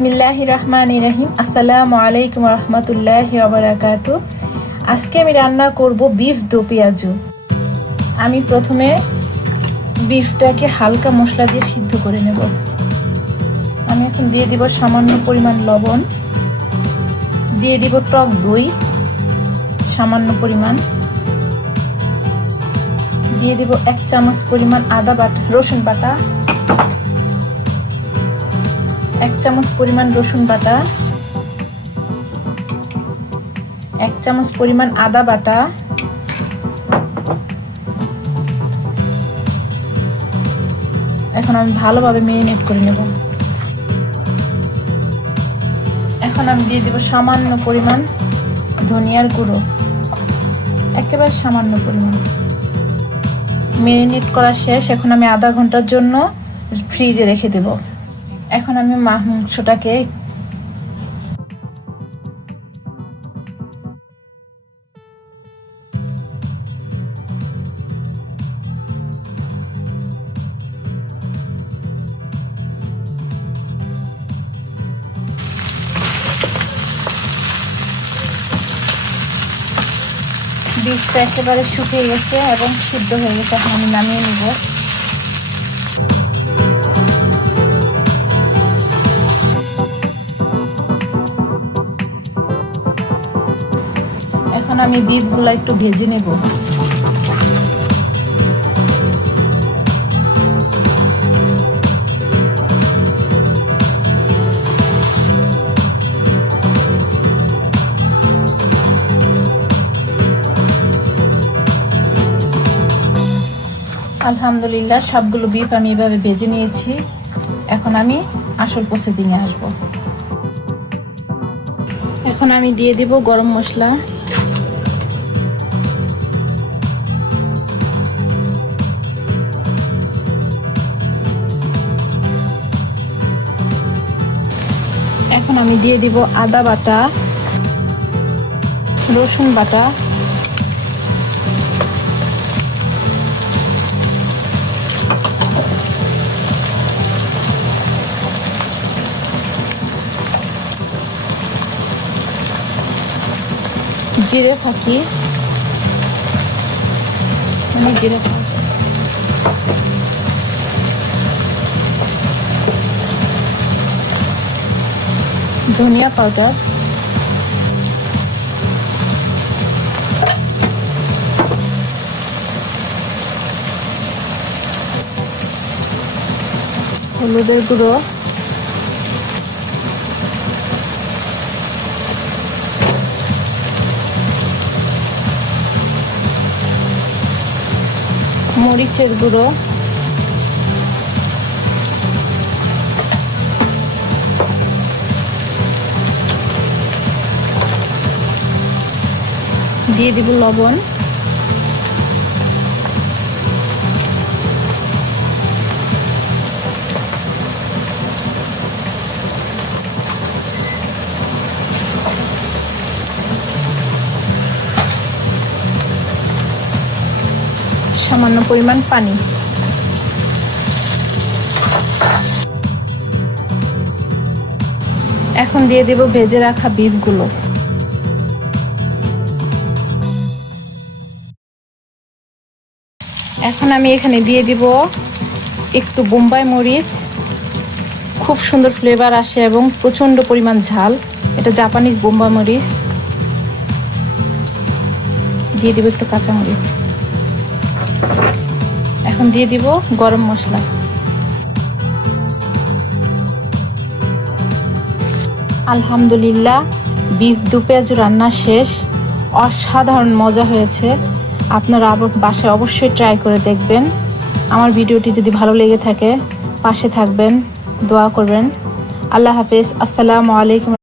বিসমিল্লাহ রহমান রহিম। আসসালামু আলাইকুম রহমতুল্লাহ বারাকাত আজকে আমি রান্না করব বিফ দো পেঁয়াজু। আমি প্রথমে বিফটাকে হালকা মশলা দিয়ে সিদ্ধ করে নেব। আমি এখন দিয়ে দিব সামান্য পরিমাণ লবণ। দিয়ে দিব টক দই, সামান্য পরিমাণ। দিয়ে দিব এক চামচ পরিমাণ আদা বাটা, রসুন বাটা। এক চামচ পরিমাণ রসুন বাটা, এক চামচ পরিমাণ আদা বাটা, এখন আমি ভালোভাবে মেরিনেট করে নেব। এখন আমি দিয়ে দেব সামান্য পরিমাণ ধনিয়ার গুঁড়ো, একেবারে সামান্য পরিমাণ। মেরিনেট করা শেষ, এখন আমি আধা ঘণ্টার জন্য ফ্রিজে রেখে দেব। এখন আমি মাংসটাকে বীজটা একেবারে শুকিয়ে গেছে এবং সিদ্ধ হয়ে গেছে। এখন আমি নামিয়ে নিব। আমি বিফগুলো একটু ভেজে নেব। আলহামদুলিল্লাহ, সবগুলো বিফ আমি এভাবে ভেজে নিয়েছি। এখন আমি আসল প্রসেসিংয়ে আসব। এখন আমি দিয়ে দিব গরম মশলা। এখন আমি দিয়ে দিব আদা বাটা রসুন বাটা। জিরে ফাঁকি। অনেক জিরে ফাঁকি। ধনিয়া পাউডার। হলুদের গুঁড়ো। মরিচের গুঁড়ো। দিয়ে দিব লবণ। সামান্য পরিমাণ পানি। এখন দিয়ে দেব ভেজে রাখা বিফগুলো এখন আমি এখানে দিয়ে দিব একটু বোম্বাই মরিচ। খুব সুন্দর ফ্লেভার আসে এবং প্রচণ্ড পরিমাণ ঝাল। এটা জাপানিজ বোম্বাই মরিচ। দিয়ে দিব একটু কাঁচা মরিচ। এখন দিয়ে দিব গরম মশলা। আলহামদুলিল্লাহ, বিফ দু পেঁয়াজ রান্না শেষ। অসাধারণ মজা হয়েছে। আপনারা আবার বাসায় অবশ্যই ট্রাই করে দেখবেন। আমার ভিডিওটি যদি ভালো লেগে থাকে, পাশে থাকবেন, দোয়া করবেন। আল্লাহ হাফেজ, আসসালামু আলাইকুম।